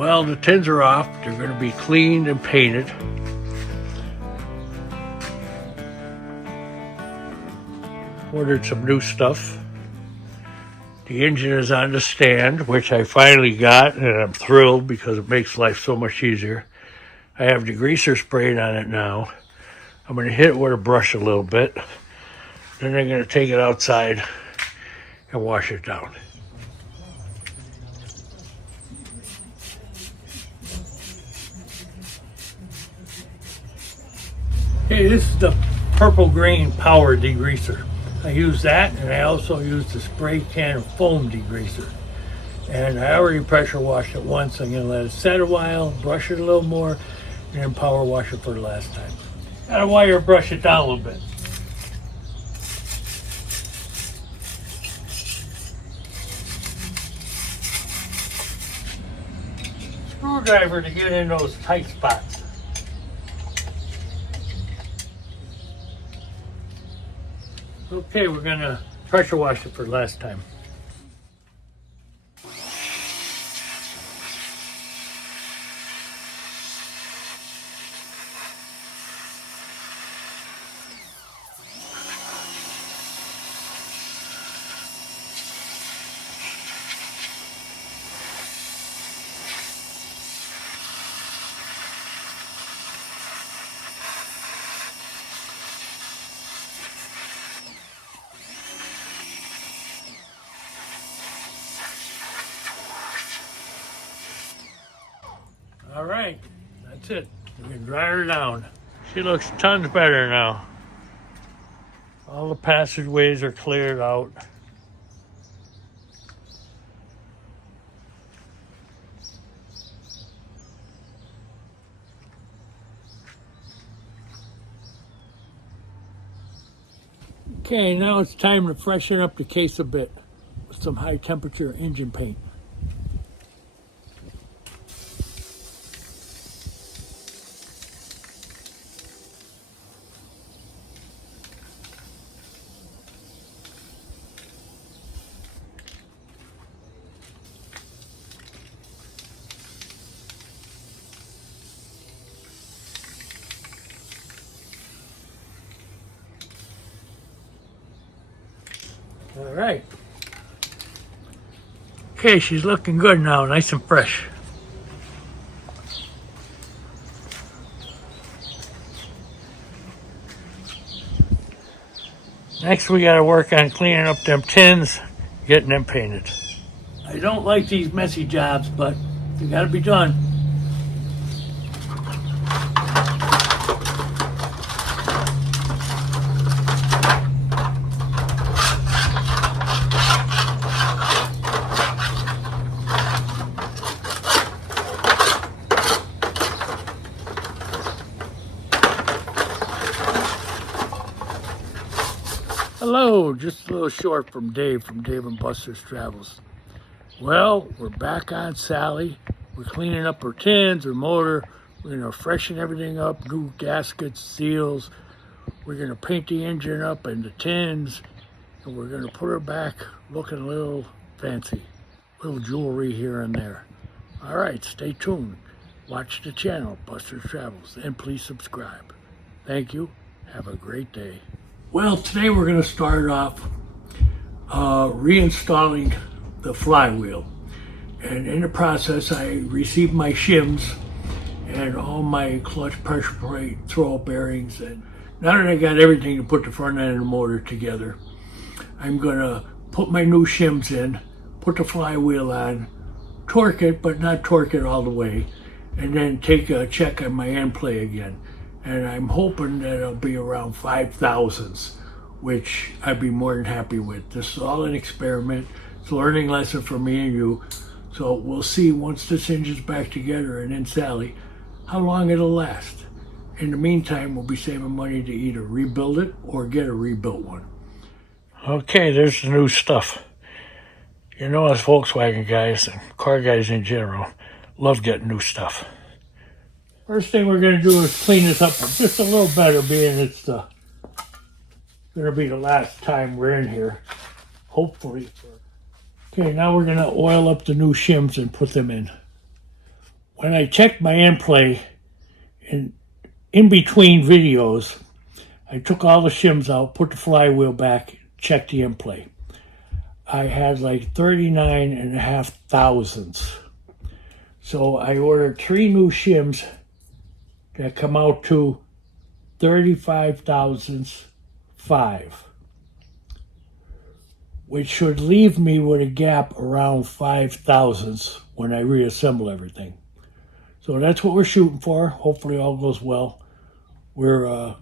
Well, the tins are off. They're going to be cleaned and painted. Ordered some new stuff. The engine is on the stand, which I finally got, and I'm thrilled because it makes life so much easier. I have degreaser sprayed on it now. I'm going to hit it with a brush a little bit. Then I'm going to take it outside and wash it down. Hey, this is the purple green power degreaser. I use that, and I also use the spray can foam degreaser. And I already pressure washed it once. I'm going to let it set a while, brush it a little more, and then power wash it for the last time. Gotta wire brush it down a little bit. Screwdriver to get in those tight spots. Okay, we're gonna pressure wash it for the last time. All right, that's it. We can dry her down. She looks tons better now. All the passageways are cleared out. Okay, now it's time to freshen up the case a bit with some high temperature engine paint. All right. Okay, she's looking good now, nice and fresh. Next, we got to work on cleaning up them tins, getting them painted. I don't like these messy jobs, but they got to be done. Hello, just a little short from Dave and Buster's Travels. Well, we're back on Sallie. We're cleaning up her tins, her motor. We're going to freshen everything up, new gaskets, seals. We're going to paint the engine up and the tins. And we're going to put her back looking a little fancy. Little jewelry here and there. All right, stay tuned. Watch the channel, Buster's Travels, and please subscribe. Thank you. Have a great day. Well, today we're going to start off reinstalling the flywheel. And in the process, I received my shims and all my clutch pressure plate throw bearings. And now that I got everything to put the front end of the motor together, I'm going to put my new shims in, put the flywheel on, torque it, but not torque it all the way, and then take a check on my endplay again. And I'm hoping that it'll be around 5 thousandths, which I'd be more than happy with. This is all an experiment. It's a learning lesson for me and you. So we'll see once this engine's back together and in Sallie, how long it'll last. In the meantime, we'll be saving money to either rebuild it or get a rebuilt one. Okay, there's the new stuff. You know, us Volkswagen guys and car guys in general love getting new stuff. First thing we're going to do is clean this up just a little better, being it's going to be the last time we're in here, hopefully. Okay, now we're going to oil up the new shims and put them in. when I checked my end play in between videos, I took all the shims out, put the flywheel back, checked the end play. I had like 39.5 thousandths. So I ordered 3 new shims that come out to 35 thousandths 5, which should leave me with a gap around 5 thousandths when I reassemble everything. So that's what we're shooting for. Hopefully all goes well. We're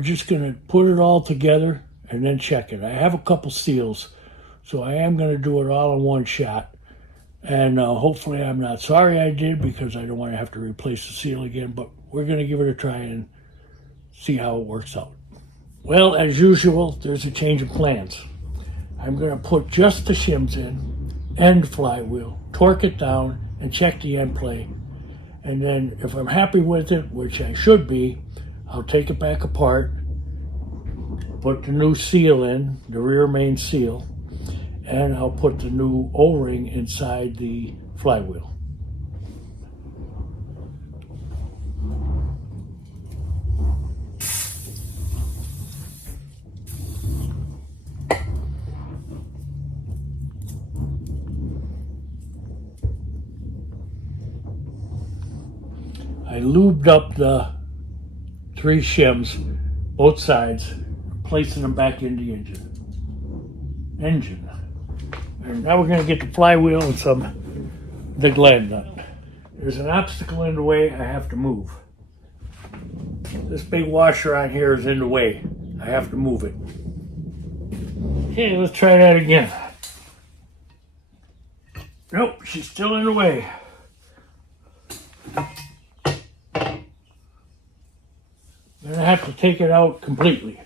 just gonna put it all together and then check it. I have a couple seals, so I am gonna do it all in one shot. And hopefully I'm not sorry I did, because I don't want to have to replace the seal again, but we're gonna give it a try and see how it works out. Well, as usual, there's a change of plans. I'm gonna put just the shims in, end flywheel, torque it down, and check the end play. And then if I'm happy with it, which I should be, I'll take it back apart, put the new seal in, the rear main seal, and I'll put the new O-ring inside the flywheel. I lubed up the 3 shims, both sides, placing them back in the engine. And now we're going to get the flywheel and the gland nut. There's an obstacle in the way I have to move. This big washer on here is in the way. I have to move it. Okay, let's try that again. Nope, she's still in the way. I'm going to have to take it out completely.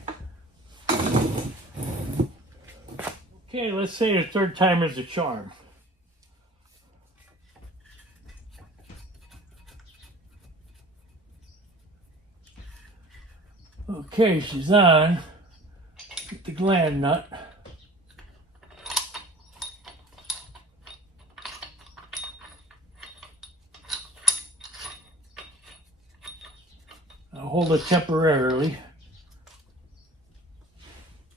Okay, let's say the third time is the charm. Okay, she's on. Get the gland nut. I'll hold it temporarily.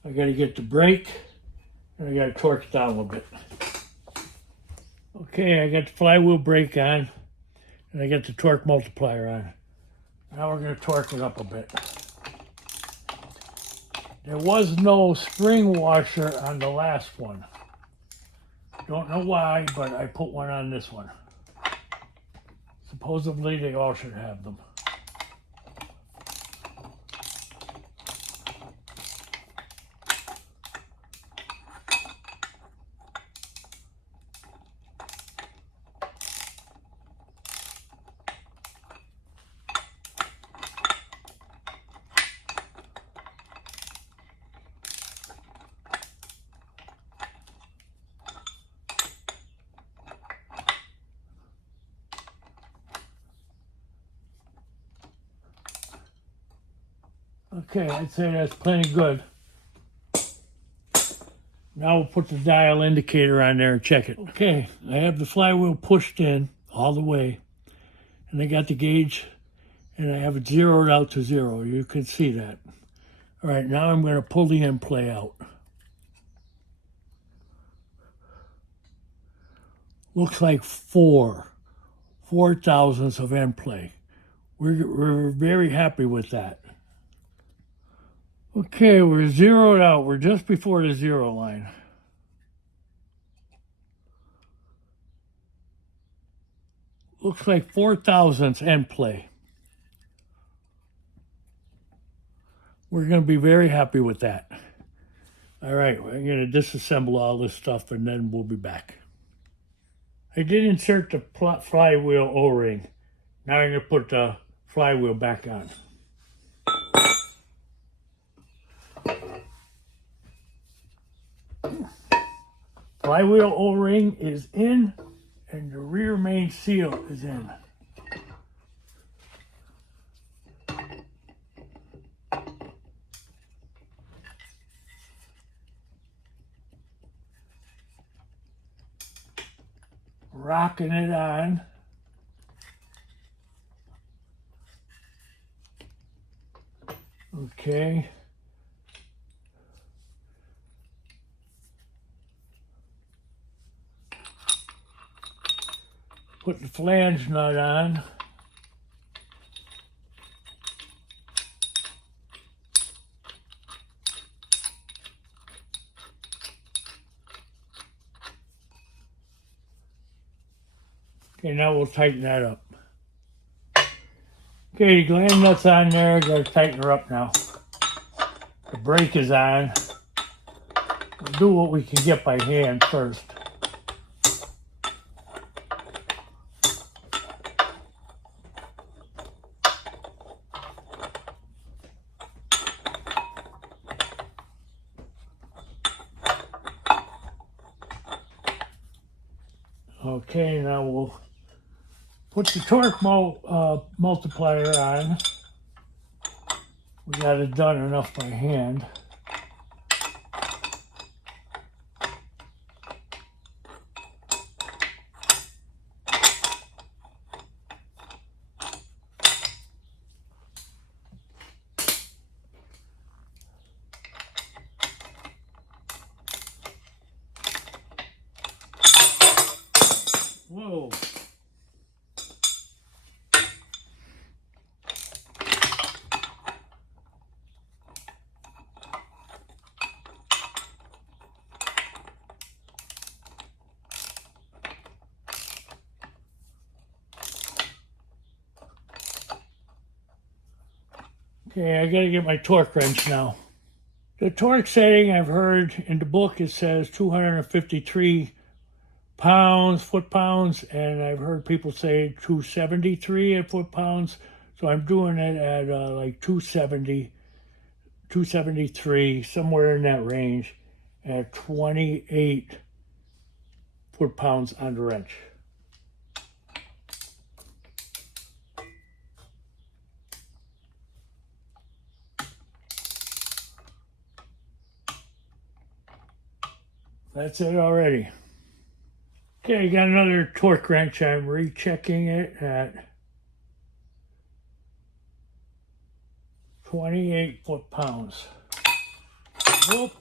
I got to get the brake, and I got to torque it down a little bit. Okay, I got the flywheel brake on, and I got the torque multiplier on. Now we're going to torque it up a bit. There was no spring washer on the last one. Don't know why, but I put one on this one. Supposedly they all should have them. Okay, I'd say that's plenty good. Now we'll put the dial indicator on there and check it. Okay, I have the flywheel pushed in all the way, and I got the gauge, and I have it zeroed out to 0. You can see that. All right, now I'm going to pull the end play out. Looks like 4 thousandths of end play. We're very happy with that. Okay, we're zeroed out. We're just before the 0 line. Looks like 4 thousandths end play. We're going to be very happy with that. All right, we're going to disassemble all this stuff, and then we'll be back. I did insert the flywheel O-ring. Now I'm going to put the flywheel back on. Flywheel O-ring is in, and the rear main seal is in. Rocking it on. Okay. Put the flange nut on. Okay, now we'll tighten that up. Okay, the gland nut's on there. Gotta tighten her up now. The brake is on. We'll do what we can get by hand first. Okay, now we'll put the torque multiplier on. We got it done enough by hand. Whoa. Okay, I gotta get my torque wrench now. The torque setting I've heard in the book, it says 253 pounds, foot-pounds, and I've heard people say 273 foot-pounds. So I'm doing it at like 270, 273, somewhere in that range, at 28 foot-pounds on the wrench. That's it already. Okay, got another torque wrench. I'm rechecking it at 28 foot-pounds. Whoop.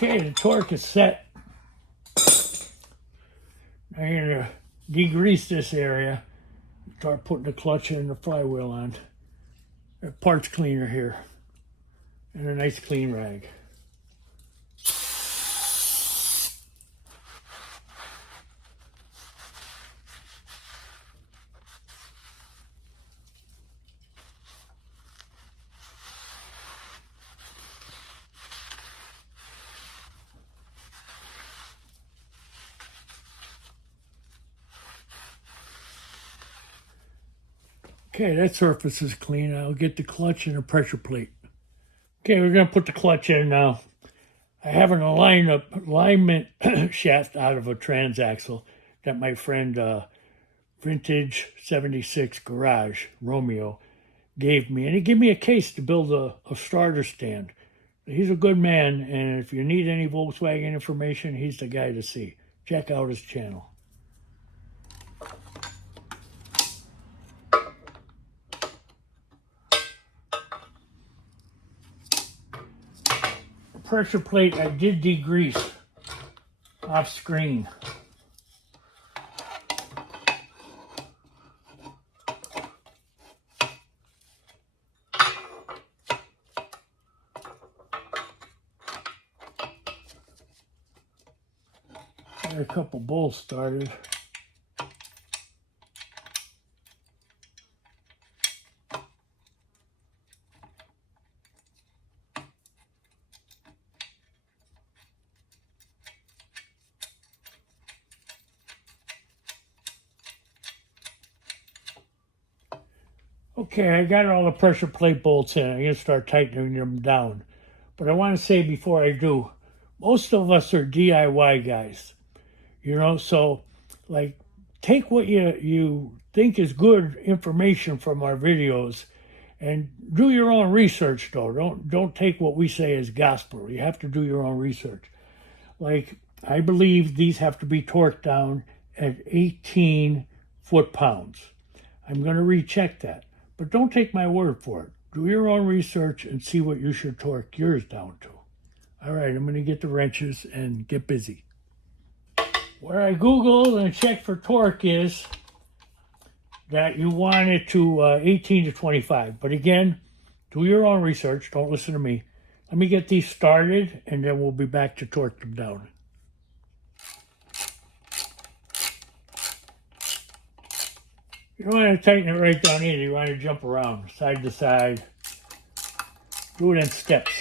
Okay, the torque is set. I'm going to degrease this area. Start putting the clutch and the flywheel on. A parts cleaner here. And a nice clean rag. Okay, that surface is clean. I'll get the clutch and the pressure plate. Okay, we're going to put the clutch in now. I have an alignment shaft out of a transaxle that my friend Vintage 76 Garage, Romeo, gave me. And he gave me a case to build a starter stand. He's a good man, and if you need any Volkswagen information, he's the guy to see. Check out his channel. Pressure plate I did degrease off screen. Got a couple bolts started. Okay, I got all the pressure plate bolts in. I'm going to start tightening them down. But I want to say before I do, most of us are DIY guys. You know, so like take what you think is good information from our videos and do your own research, though. Don't take what we say as gospel. You have to do your own research. Like, I believe these have to be torqued down at 18 foot-pounds. I'm going to recheck that. But don't take my word for it. Do your own research and see what you should torque yours down to. All right, I'm going to get the wrenches and get busy. Where I Googled and checked for torque is that you want it to 18 to 25. But again, do your own research. Don't listen to me. Let me get these started, and then we'll be back to torque them down. You don't want to tighten it right down either. You want to jump around side to side. Do it in steps.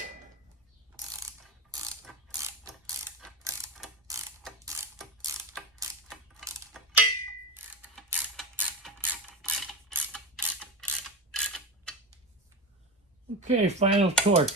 Okay, final torque.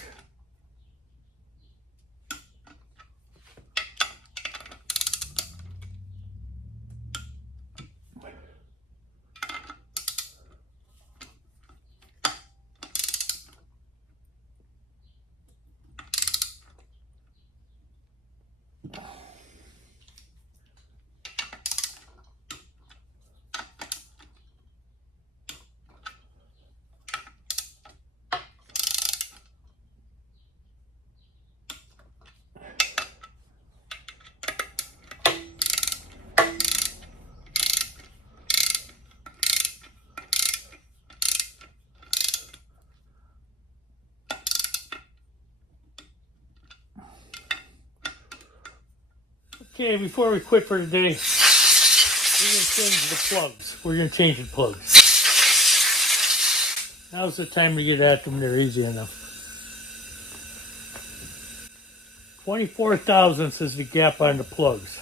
Okay, before we quit for today, we're going to change the plugs. We're going to change the plugs. Now's the time to get at them. They're easy enough. 24 thousandths is the gap on the plugs.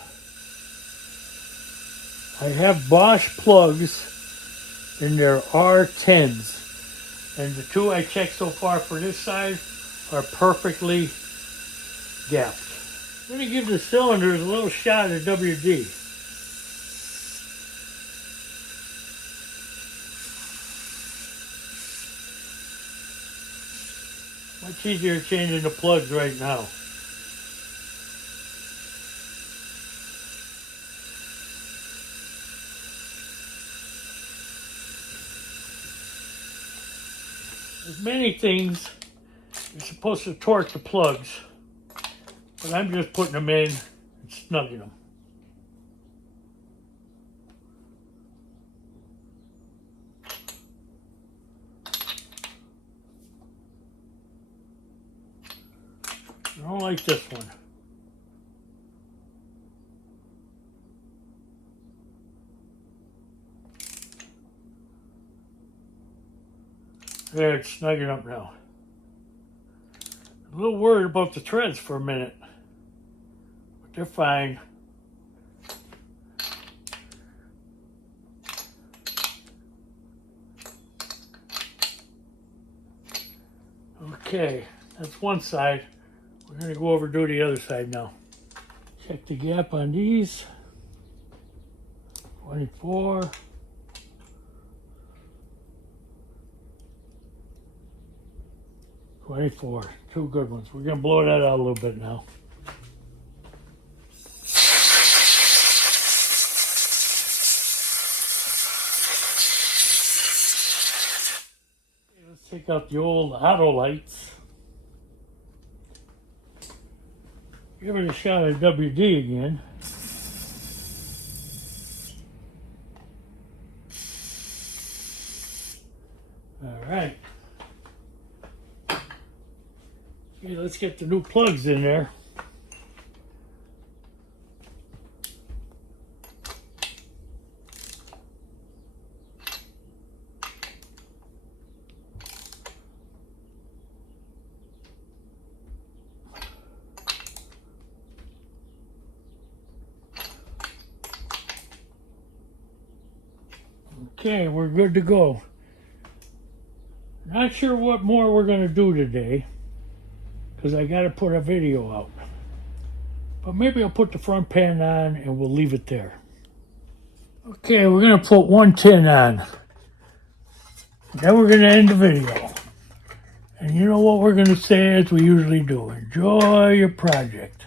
I have Bosch plugs in their R10s. And the two I checked so far for this side are perfectly gapped. I'm going to give the cylinders a little shot of WD. Much easier changing the plugs right now. There's many things you're supposed to torque the plugs. But I'm just putting them in and snugging them. I don't like this one. There, it's snugging up now. I'm a little worried about the threads for a minute. They're fine. Okay, that's one side. We're going to go over and do the other side now. Check the gap on these. 24. 24. Two good ones. We're going to blow that out a little bit now. Take out the old auto lights. Give it a shot of WD again. All right. Okay, let's get the new plugs in there. Okay, we're good to go. Not sure what more we're going to do today, because I got to put a video out. But maybe I'll put the front pan on and we'll leave it there. Okay, we're going to put one tin on. Then we're going to end the video. And you know what we're going to say as we usually do. Enjoy your project.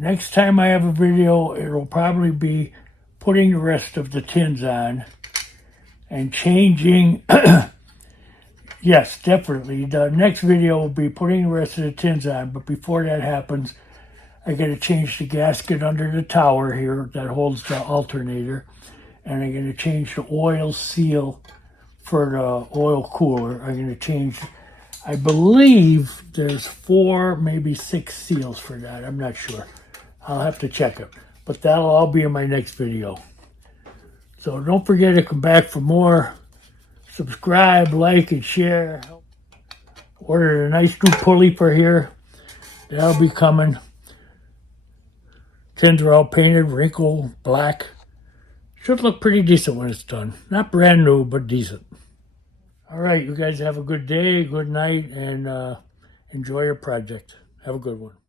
Next time I have a video, it'll probably be putting the rest of the tins on and changing. Yes, definitely. The next video will be putting the rest of the tins on. But before that happens, I got to change the gasket under the tower here that holds the alternator. And I'm going to change the oil seal for the oil cooler. I'm going to change, I believe there's 4, maybe 6 seals for that. I'm not sure. I'll have to check it. But that'll all be in my next video. So don't forget to come back for more. Subscribe, like, and share. Ordered a nice new pulley for here. That'll be coming. Tins are all painted, wrinkled, black. Should look pretty decent when it's done. Not brand new, but decent. All right, you guys have a good day, good night, and enjoy your project. Have a good one.